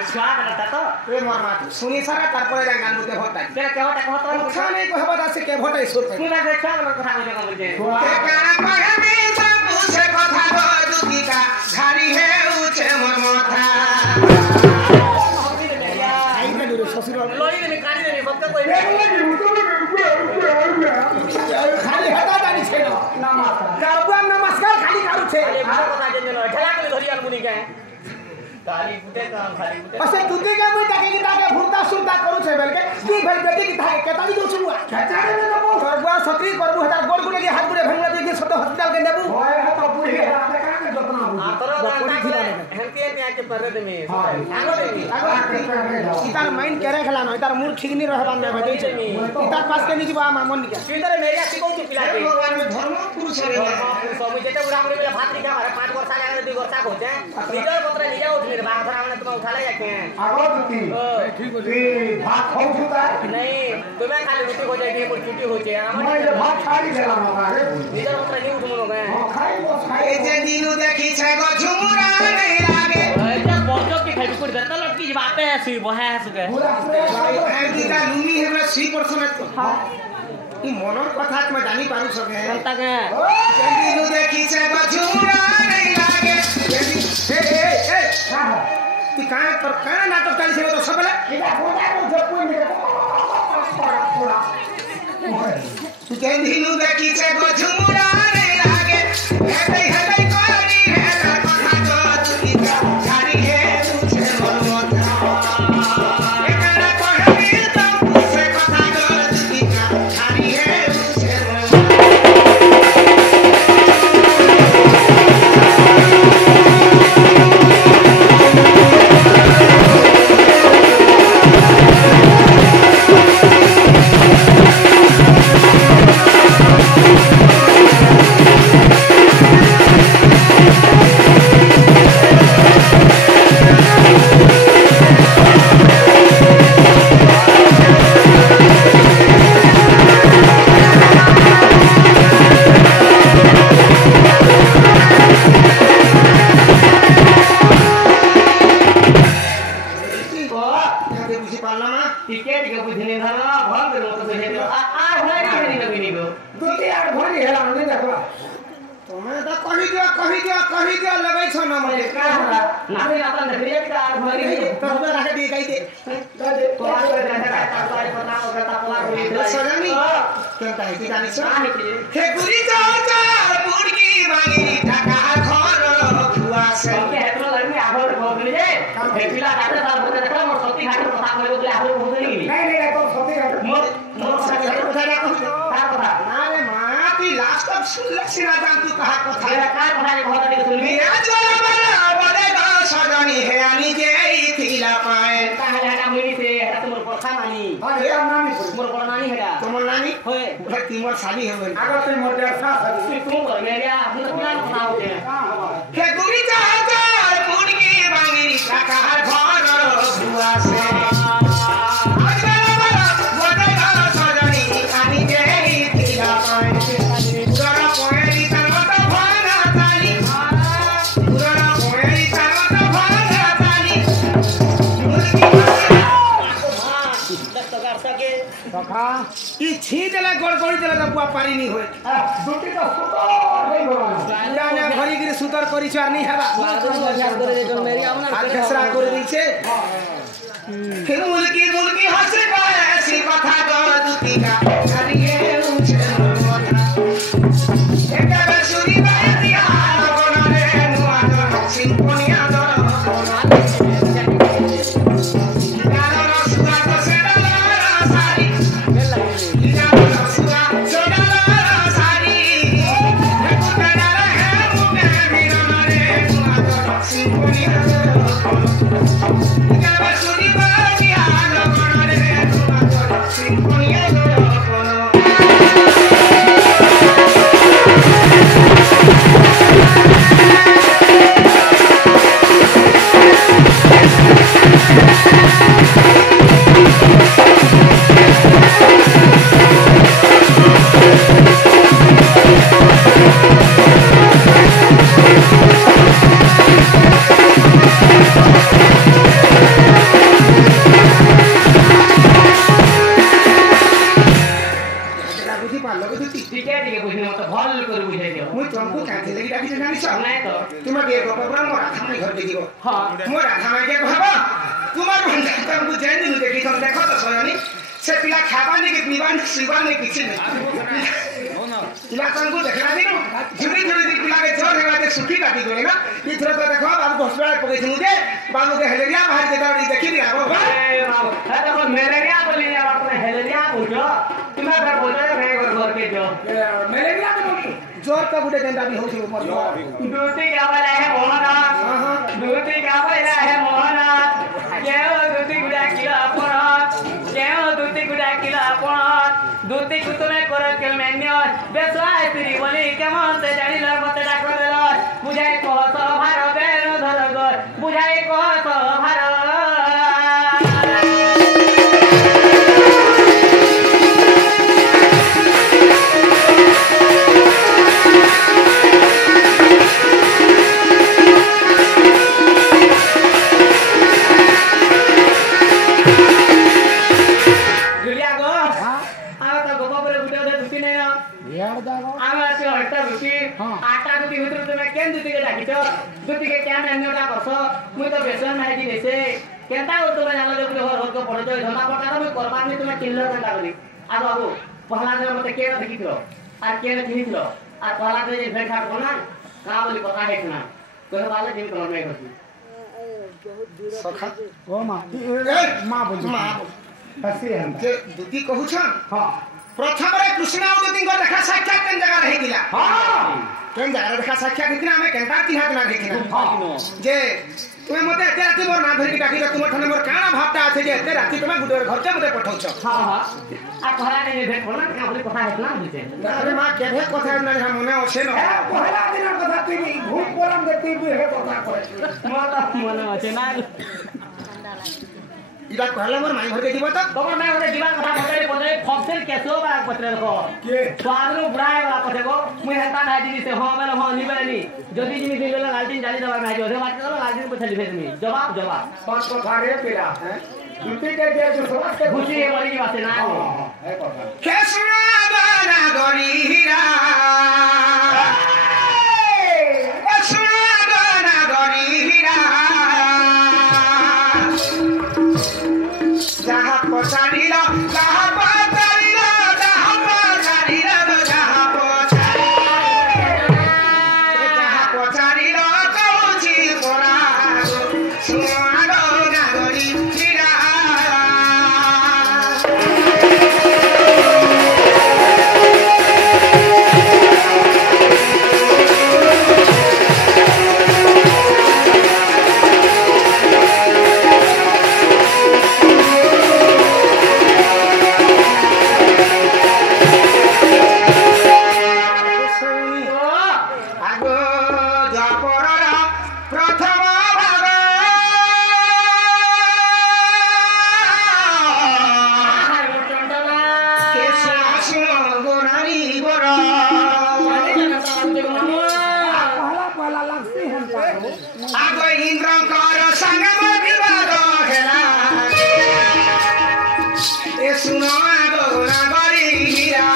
छुआ करता तो रे मरमा सुनी सारा तारपरे रे गान बुते भटा तेरा केवटा कहत अच्छा नहीं कहबा दासे के भटाई सुर तू ना देखा मन कथा बोले कम जे के काना कहे में सब पूछे कथा गो दुखी का झाड़ी है ऊंचे मोर माथा आई ना दुरे ससुर लोई ने काटी दे सबका कोई खाली हटा दानी छे नमस्कार नमस्कार खाली करू छे अरे भाई कथा जे ठेला के धरी अनमुनी के खाली कुटे काम खाली कुटे पसे तुते के मुई ताके की ताके भूता सुरता करू छे बेलके की भेल बेटी की ताके केताली दो छुआ खचारे में दबो करबा सत्री करबू हटा गोल गुले के हाथ गुले भंगला दे के सतो हॉस्पिटल के देबू होय है तो पूरी है आपे का के जतना आ तोरा जानता है हेल्थी ने आके पर दे में आगो देखी इतार माइंड केरे खला न इतार मूड ठीक नहीं रहबा न भदै छे इतार पास के निजी बा मामन के सीधे मेरिया सिको तू पिला के भगवान में धर्म पुरुष रे सब जेते उड़ामड़ी में भात निका मारे 5 वर्ष आगे 2 वर्ष होते निजर पत्र निजा उठ मेरे बाग धरा हमने तुम उठा ले जाके आगो दुती ठीक हो जी भात खाऊ छुता नहीं तुम्हें खाली रोटी हो जाएगी मोर छुट्टी हो जाए मैं ये भात खाई देला न रे निजर पत्र नहीं उठ मोर गए खाई बस खाई जे दिनु देखी छै गो झुमुरा नहीं लागे एकदम पहुंचो के खाई कुछ देता लटकी जी बात है सी बहे सुके पूरा है गीता लुनी हेबरा 3% हां ई मनर कथा में जानी पारु सके जनता के जे दिनु देखी छै गो झुमुरा नहीं लागे ए ती काय पर काय नाटक चाली से तो सबले इदा बोला को जपुई में थोड़ा तू जे दिनु देखी छै गो झुमुरा नहीं लागे हेतै हेतै कोनी है ना कथा जो तुकी झाड़ी है तुझे मन मथा एकरा कहबी तो पूछे कथा जो तुकी झाड़ी है तुझे मन टिकट के बुझने धरा भल लो तो हे आ भरी नहीं लगनी गो दुती आर भरी हेला नहीं देखबा तुम्हें तो कहि दियो लगै छ न मले का होला नारे अपन देखिए कि आर भरी है तो हमरा राख दे कहि दे तो आज कर रहा है का तो बताओ का पला होई सजानी केनता है कि जानि छ आहे हे गुरी चार पुरकी मांगी ढाका घर खुआ से के हेतु लगनी आभर भोगली जे हे पिला काटे साल बोले देखला मोर सती घाट कथा कहलो बोले आभर भोगली नहीं तो सती मोर सती घाट कथा का कथा अरे मां की लास्ट तक सुन ले सिना जान तू कहा कथा मेरा का कथा के बहुत अधिक सुनबी मिया जोला बना बड़े बा सजनी है आनी जे थीला पाए का हला मुनी से हटा मोर कथा मानी अरे नानी मोर बड़ नानी हेडा तुमर नानी होए भक्ति मोर शादी है आगो ते मोर डेढ़ सा शादी तू कर मेरिया हम तो क्या कथा होते हे गुरी चार पुरकी मांगी ढाका घर खुआ से ई छीट ले गड़गड़ी देला त बुआ पारी नहीं होय दुटी तो सुतर होई भगवान जाने भरी गिरे सुतर करी चार नहीं हेबा हाथ खसरा कर दी छे फिर मुल्की हंसे पाए ऐसी कथा ग दुटी का करिए ऊंचे मोथा एक बसुरी बातिया कोना रे नुआ सिंफोनिया दो Sinfonia নাই তো তুমি কে গপপুরা মোর রাধা মাই ঘর দিও হ্যাঁ মোর রাধা মাই কে ভাব তোমার বন্ধা তুমি যেন দিন দেখি তুমি দেখো তো সয়নি সে পিলা খাবা নি কি পিবা নি শিবা নি কিছু নাই পিলা তাঙ্কু দেখলা দিন ঝুড়ি ঝুড়ি দি পিলা কে জোর হেলা কে সুখী কাটি গলে না ই থর তো দেখো বাবু হসপিটাল পকে ছিনু যে বাবু কে হেলেরিয়া বাহার के दाड़ी देखी नी आबो ए बाबू है देखो मलेरिया बोली यार आपने हेलेरिया बोलो तुम्हें घर बोलो रे घर के जो मलेरिया तो जोर का गुडे गंदा भी हो छी मोर दूती क्या वाला है मोहना दूती क्या वाला है मोहना केओ दूती गुडा किला अपराध केओ दूती गुडा किला अपराध दूती को तुम्हें कर के मैन्यो बेसवाय तेरी बोली केमन से जानी ल मते डाकर देल बुझाई को तो भारो बेर धर गो बुझाई को तो भारो आटा दुती भितर तुमे केन दुती के डाकितो दुती के क्या मेन्यूटा करसो मुई तो बेसन नाही कि देसे केनता हो तुमे जानो जो हो हो को पड़तो धंदा पड़ता मुई करबा नि तुमे किल्लो केनता करी आ बाबू पहला जे मते केन देखितो आ केन चिनितो आ पहला जे भेट घाट कोना का बोली पता है ना कोई वाले दिन कर में करती सखा ओ मां मां बोल मां हसी हम जे दुती कहू छ हां प्रथम रे कृष्ण दुती को देखा साक्षात केन जगह रही दिला हां केन जगह देखा साक्षात कितना हमें केनता तिहा ना देखिना हां जे तुमे मते एते राती मोर ना धरि डाकिला तुम ठने मोर काना भावटा आछे जे एते राती तुमे गुडे घर के मते पठाउ छ हां हां आ पहला जे भेट कोना का बोली पता है ना बुझे अरे मां केभे कथा ना हम मने अछि न पहला दिन कथा तू भूत बोलम दे तू हे कथा करे मोर मन আছে না इला कहला मोर माई घर के दिबो त तोमर मैं ओरे जीवन कथा बताई पदे फक्सेल केसो बा पत्र को के स्वादनु बुढ़ाए वाला पथे को मुई हता ना जिनी से हां बेले हां नी बेले नी जदी जिनी से बेले लालटिन जाली दबा में जो बात करो लालटिन पे चली भेजमी जवाब पांच को थारे पेरा हैं दुती के जो समझ के खुशी है वाली बात है ना है कथा केसरा बाना गरी हीरा केसरा बाना गरी हीरा जहाँ पछाड़ीला जहाँ पछाड़ीला जहाँ पछाड़ीला जहाँ पछाड़ीला कौची कोरा सुनालो नागरी हीरा आगो द्वापरर प्रथम भाग केशव गोनारी गोर पहला लगती हम तारो आगो इंद्रकर संगम विवाद हेला ए सुनो आगो नागरी हीरा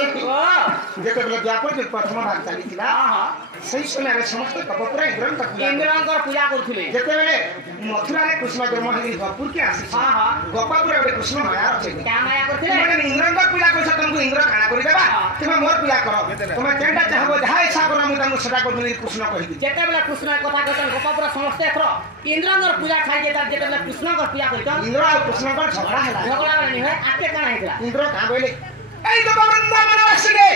जेतेबेले द्वापर के प्रथम भाग चलीथिला सही समय रे समस्त कपपुरा इंद्रन तक इंद्रंकर पूजा करथुले जेतेबेले मथुरा रे कृष्ण जन्म हेली गपुर के आसी हां हां गोपापुर रे कृष्ण माया रचे क्या माया करथुले तुमे इंद्रन का पूजा करछ तुमको इंद्र खाना करि देबा तुमे मोर पूजा करो तुमे केनटा चाहबो जहा इच्छा करो मु तमु सदा को दुनी कृष्ण कहि दी जेतेबेले कृष्ण कथा कहतन गोपापुर समस्त एथरो इंद्रंकर पूजा खाइ जेता जेतेबेले कृष्णकर पूजा करतन इंद्र और कृष्ण का झगड़ा हैला झगड़ा नहीं है आके काना हेतला इंद्र का बोले ए तो वृंदावन वासी के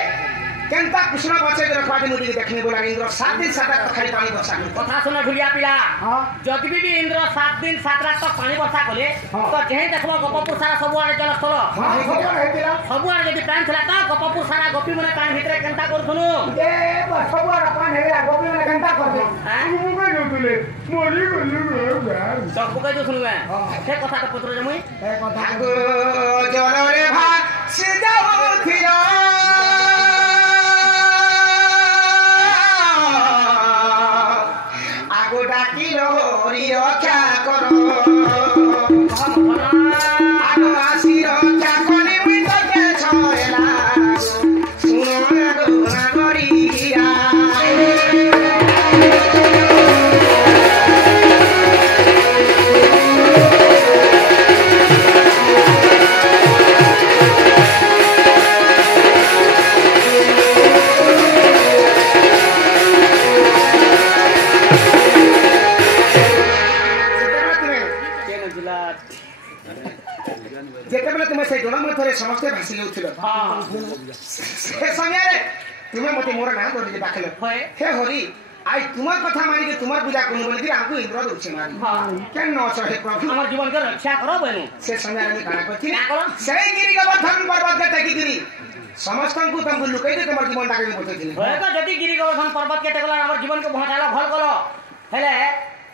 केनता कृष्ण बचे रख बाटे मुझे देखने बोला इंद्र 7 दिन 7 रात खाली पानी बरसा कथा सुन ढुलिया पिला जदि भी इंद्र 7 दिन 7 रात तक पानी बरसा कले तो जेही देखबो गोपपुर सारा सब आड़े जलस्थल सब आड़े जदि प्राण थला त गोपपुर सारा गोपी मने प्राण भितरे केनता करथुनु ए सब आड़ पान हेला गोपी मने घंटा करबे तू कह जोतले मोरी गलु सब कह जो सुनबे से कथा तो पत्र जमुई ए कथा आगो जलरे भात से जाउथिला आगो डाकिलो हरि रक्षा करो आगो आसी रक्षा करी मुई तो के छयला सुनो आगो नागरिया যেতেবেলে তুমি সেই জল মধ্যে সমস্ত ভাসি যাচ্ছিল সে সময় তুমি মতে মোর না ধরিকে ডাকিল হে হরি আই তোমার কথা মানি যে তোমার পূজা করবো বলি আমাকে ইন্দ্র দৌছে মারি কেন নছ হে প্রভু আমার জীবনকে রক্ষা করো বনু সে সময় আমি কানা করছি সেই গিরি গোবর্ধন পর্বতকে টেকিকিরি সমস্তଙ୍କୁ ତମକୁ ଲୁକେଇ ଦେ ତମର ଜୀବନଟାকে ବି ବଞ୍ଚେଇଥିଲି হয়তো যদি গিরি গোবর্ধন পর্বত কেটে গলা আমার জীবনকে বহাইলা ভাল কল হেলে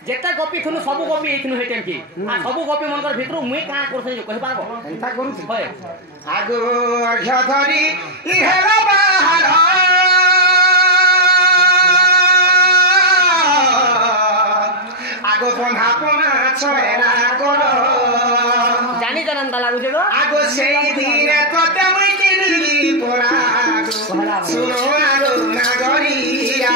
যেটা গোপী থুনু সবু গোপী এইথুনু হে টেমকি আর সবু গোপী মনকর ভিতরু মুই কানা করছে যে কहि পারবো এন্তা କରୁଛି হয় আগো অর্ঘ্য ধরি ইহেলা বাহার আগো বন্ধা পনা ছয়লা কর জানি জানান লাগুছে গো আগো সেই দিনে তোতে মুই কিনি পড়া শুনো আগো নাগরিয়া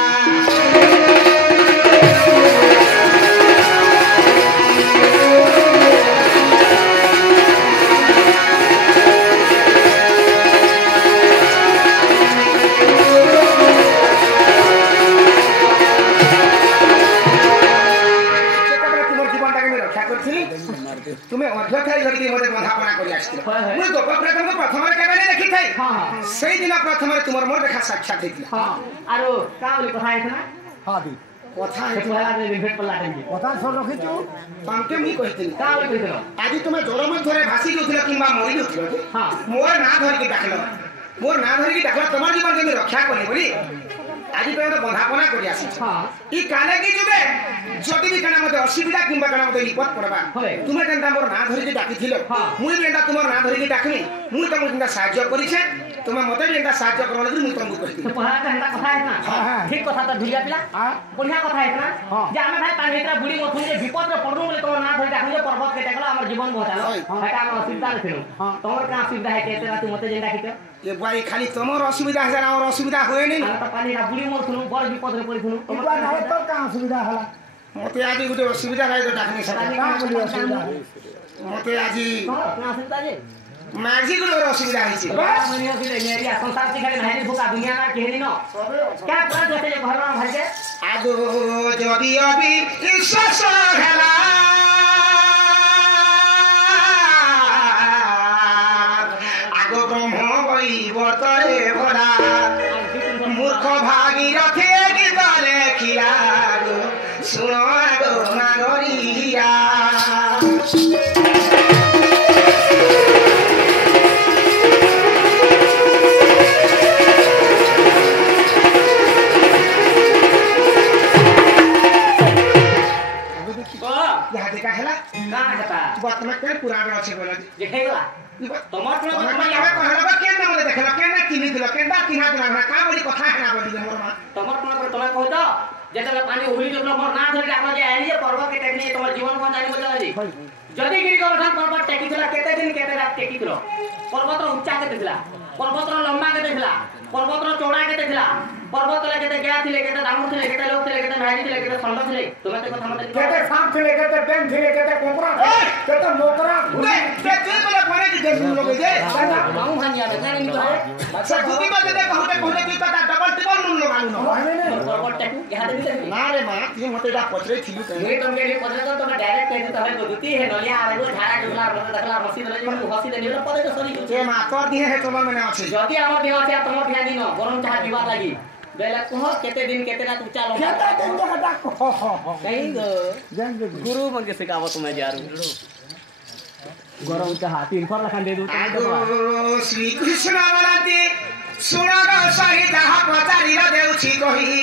তুমি অর্ঘ্যথাই ধরিকি মতে বন্ধাপনা করি আসছিল মুই গোপপ্রথম প্রথমরে কেবে নাই দেখি থাই সেই দিন প্রথমরে তোমার মোর দেখা সাক্ষাৎ হইছিল আর কা বলি কথা আইছনা हां दी কথা পহলা রে ভেট পড়লা টেমকি কথা সর রখিছো তমকে মুই কইতিনি কা বলি কইছিল আজি তুমি জল মধ্যে ভাসি যাচ্ছিল কিংবা মরি যাচ্ছিল মোর না ধরিকি ডাকল মোর না ধরিকি ডাকল তোমার জীবন আমি রক্ষা করি বলি আজি তুমি বন্ধাপনা করি আসি ই কালে কি যুগে যদি বি কানা মতে অসুবিধা কিংবা কানা মতে বিপদ পড়বা তুমি কেনটা মোর না ধরিকি ডাকিছিল মুই বি এন্টা তোমার না ধরিকি ডাকনি মুই তোমাকে কেনটা সাহায্য করিছে তুমি মতে বি এন্টা সাহায্য করবা লাগি মুই তোমাকে কইছি পহলা কেনটা কথা আইছনা ঠিক কথা তো ঢুলিয়া পিলা বঢ়িয়া কথা আইছনা যে আমি ভাই পানি ভিতরে বুড়ি মথুন যে বিপদ রে পড়নু বলে তোমার না ধরি ডাকনি যে পর্বত কেটে গেল আমার জীবন বচালো এটা আমার অসুবিধা ছিল তোমার কা অসুবিধা হে কেতে রাতে মতে যে ডাকিতে এ ভাই খালি তোমার অসুবিধা আছে আর আমার অসুবিধা হয়নি আমি তো পানি বুড়ি মথুন বড় বিপদ রে পড়িছুন তোমার না তো কা সুবিধা হলা মতে আজি গুটে অসুবিধা নাই তো ডাকনি সকালে কা বলি অসুবিধা মতে আজি না অসুবিধা যে মাঝি গুলোর অসুবিধা হয়েছে মনি অসুবিধা নেরিয়া সংসার শিখালে নাহি ভুকা দুনিয়া না কেহেনি ন কা প্রাণ জতে যে ঘর না ভাইছে আগো যদি অবি ঈশ্বস হেলা আগো ব্রহ্ম বৈবর্তরে ভরা মূর্খ ভাগীরথে গীত লেখিলা শুনো আগো নাগরিয়া ইহা দেখা হেলা না কথা বর্তমান কেন পুরাণ আছে বলে যে খাইলা তোমার কোন তোমার কেন না বলে দেখলা কেন কিনি দিল কেন কিনা দিল না কা বলি কথা হেনা বলি মোর মা তোমার কোন তোমার কইতো যেটা পানি উড়ি গেল মোর না ধরে ডাকলো যে আনি যে পর্বত কেটে নিয়ে তোমার জীবন কোন জানি বলে আজি যদি গিরি গোবর্ধন পর্বত টেকি দিলা কেতে দিন কেতে রাত টেকি দিল পর্বতর উচ্চা কেতে দিলা পর্বতর লম্বা কেতে দিলা পর্বতর চৌড়া কেতে দিলা পর্বত তলে কেতে গিয়া ছিলে কেতে দামুর ছিলে কেতে লোক ছিলে কেতে ভাই ছিলে কেতে ষণ্ড ছিলে তুমি তো কথা মতে কেতে সাপ ছিলে কেতে পেন ছিলে কেতে কোকরা কেতে মোকরা তুই বলে পরে কি দেখ লোক যে মাউ ভানিয়া বে জানি তো আচ্ছা তুমি বলে দে কহতে কহতে তুই তো ডাবল টিবল নুন লগালু না পর্বত টেকু ইহা দেবি না রে মা তুই মতে এটা পছরে থিলু মুই তুমি এলি পছরে তো তুমি ডাইরেক্ট কই দিতে হয় দুতি হে নলিয়া আর গো ঝাড়া ঢুলা মতে দেখলা মসি দলে যে মু হসি দেনি পরে তো সরি যে মা তোর দিয়ে হে তোমার মানে আছে যদি আমার দেহ আছে তোমার ধ্যান দিন গরম চাহা পিবার লাগি बेला कह केते दिन केते रात चालो केता दिन के कटा को कहीं गो जंग गुरु मन के सिखावो तुम्हें यार गरम चाह 3 फर लखन दे दू आगो श्री कृष्ण बोलती सुनर सही जहाँ पचारि देउछि कही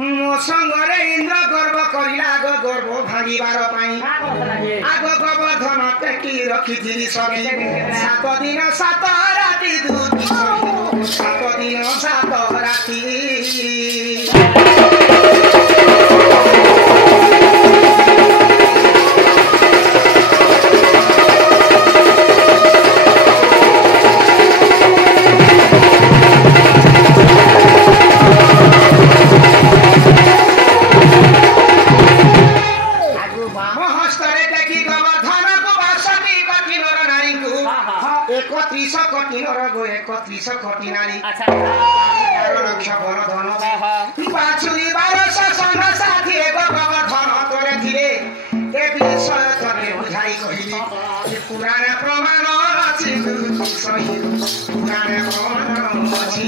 मो संगरे इंद्र गर्व करिला आगो गर्व भांगिबार पाई आगो गोवर्धन टेकी रखिथिली सखी 7 दिन 7 राति दूती सही 7 दिन 7 राति अच्छा रक्षा बर धन बाछुरी 1200 संघ साथी एगो गोवर्धन तोरे थिले ए विषय तोरे बुझाई कहिली पुराण प्रमाण अछि सही पुराण प्रमाण अछि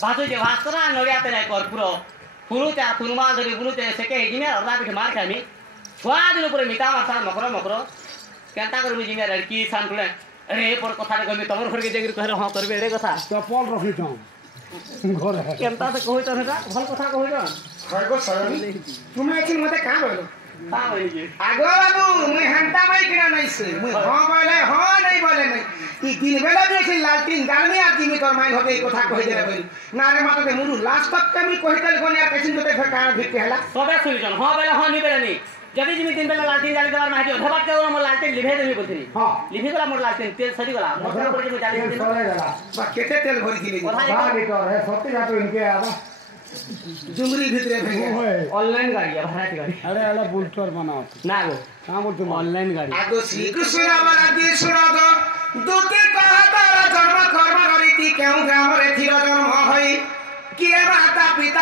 भाषो जे भास्करा नड़िया ते नाही कर पुरो पुरुचा पुरुमा धरी बुलुते सेके हिजिमे अरला बिठ मार खामी छुआ दिन पुरे मिटा मासा मकरो केंता कर बुझिमे लड़की सान पुले अरे पर कथा गमी तमर घर के जेगिर कहले हां करबे रे कथा चपल रखी छौ घर केंता से कहै तने भल कथा कहै न हरगो सर तुम एक्चुअली मते का बोलो का होई जे आगो बाबू मुई हंता बाई किना नहीं से मुई हां बोले हां नहीं बोले नहीं ई दिन बेला देखि लालटीन गालमे आती मी तोर माई होबे कथा कहि देले बोली ना रे मातो के मुरु लास्ट तक के मी कहि देल कोन यार कैसिन तो फेर कारण भिट केला सबे सुनि जन हां बोले हां नहीं बोले नहीं जदी जिमी दिन बेला लालटीन जाली देवार माहि धबात के मोर लालटीन लिभे देबी बोलथि हां लिभे गला मोर लालटीन तेल सरी गला मोर पर जे जाली दिन सरे गला बा केते तेल भरी दिली बाहर लीटर है सत्ती जातो इनके आवा जुमरी भितरे भेगे ऑनलाइन गाड़ी है भाड़ा की गाड़ी अरे अरे बुलटर बनाओ ना गो काम बोलते ऑनलाइन गाड़ी आगो श्री कृष्ण वाला दी सुनागो दूती कहा तारा जन्म कर्म करिति केउ ग्राम रे थिर जन्म होई किए माता पिता